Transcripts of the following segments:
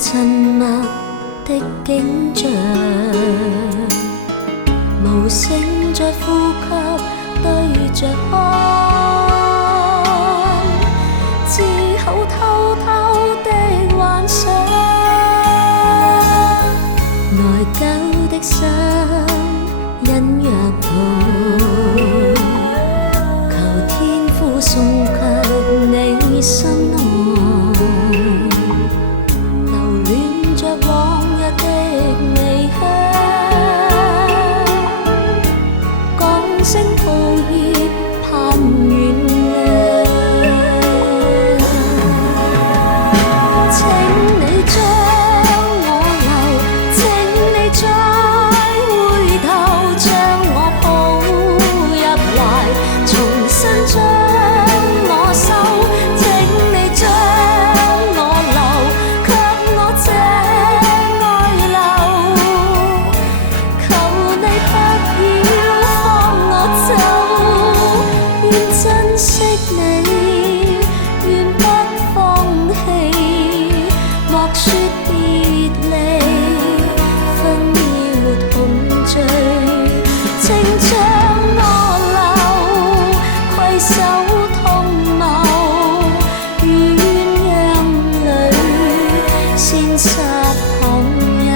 沉默的景象，無聲在呼吸，對着看，只好偷偷的幻想，內疚的心隱約抱，求天父送給你心內。往日的微香，講聲抱歉，盼原諒。請你將我留，請你再回頭，將我抱入懷，重新將我收。請你將我留，給我這惜你，願不放棄，莫說別離，分秒同聚，請將我留，攜手同謀，鸳鸯裏先殺旁人。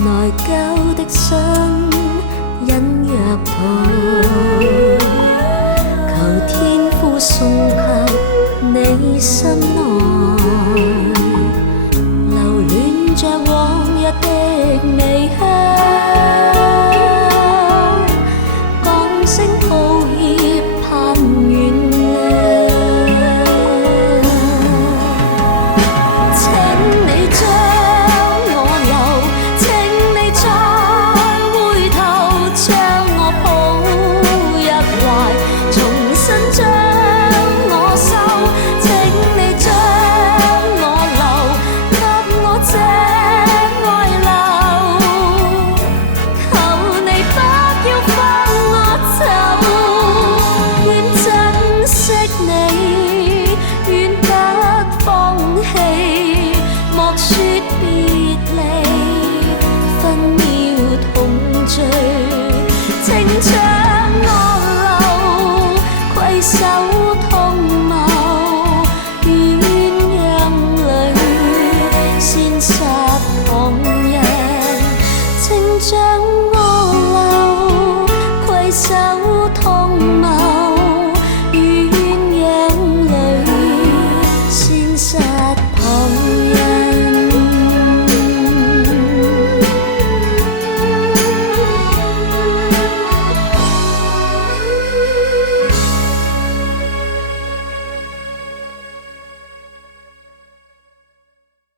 內疚的心隱約抱，求天父送給你心內，留戀着往日的微香，講聲抱歉，盼原諒。請你將莫說別離，分秒同聚，請將我留，攜手同謀，鸳鸯裏先殺。